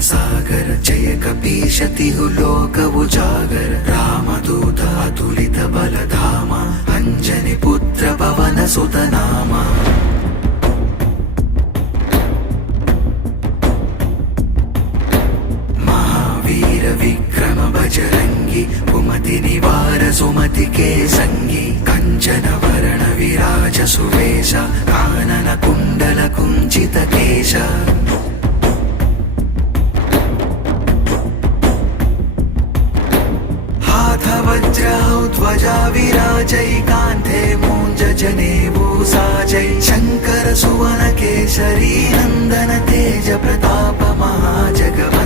सागर जय कपीश तिहु लोक उजागर रामदूत अतुलित बलधामा अंजनी पुत्र पवन सुत नामा महावीर विक्रम बजरंगी कुमति निवार सुमति के संगी कंचन वरण विराज सुवेश कानन कुंडल कुंचित केश वज्रौ ध्वजा विराजैकान्ते मूञ्ज जनेऊ साजै शङ्कर सुवन केसरी नन्दन तेज प्रताप महाजगवन्दन